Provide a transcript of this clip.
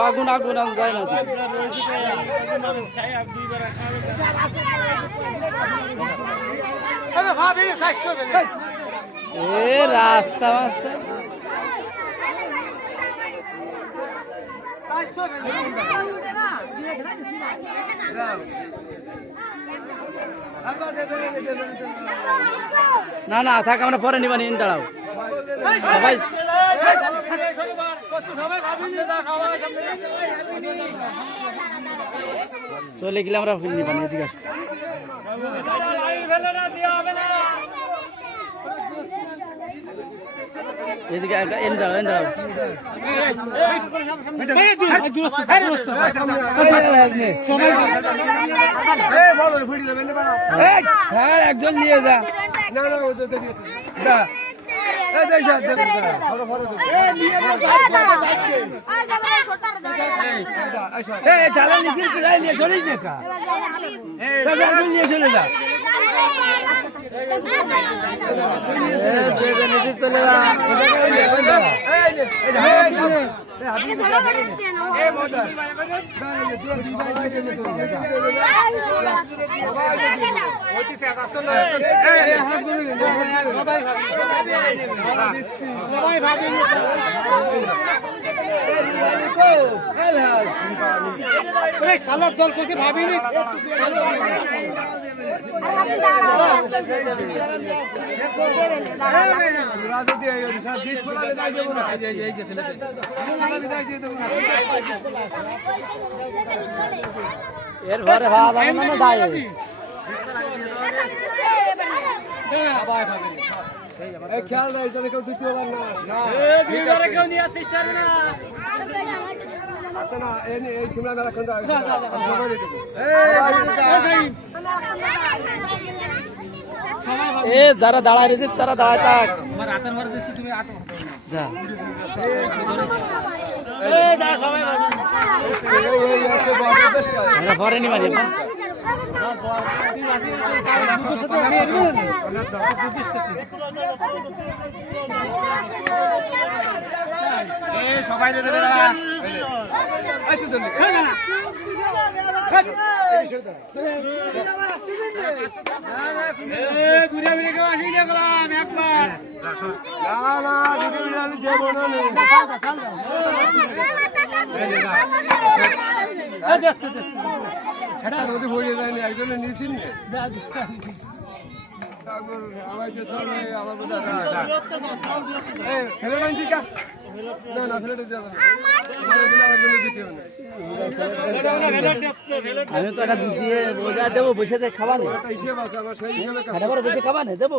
আগুন আগুন আগুন যায় না এ রাস্তা মাস্তা না না থাক আমরা পরে নিবা নিন দাঁড়াও সবাই চলে গেলে আমরা নিবা নিয়ে দিকে এদিকে এন দাঁড়াও এন দাঁড়াও একজন নিয়ে যা নিয়ে চলে যা সালাদ দল করতে ভাবিনি এর ঘরে ভাত আমি মানে দায় খেয়াল দেয় কেউ দ্বিতীয়বার না কেউ নিয়ে আসিস না আসে না এই সিমলা মেলা কিন্তু এ যারা দাঁড়ায় রয়েছে তারা দাঁড়ায় থাক পরে নি মারি সবাই একজনে নিয়েছেন আমি তো একটা দিয়ে রোজা দেবো বসে খাবার বসে খাবার দেবো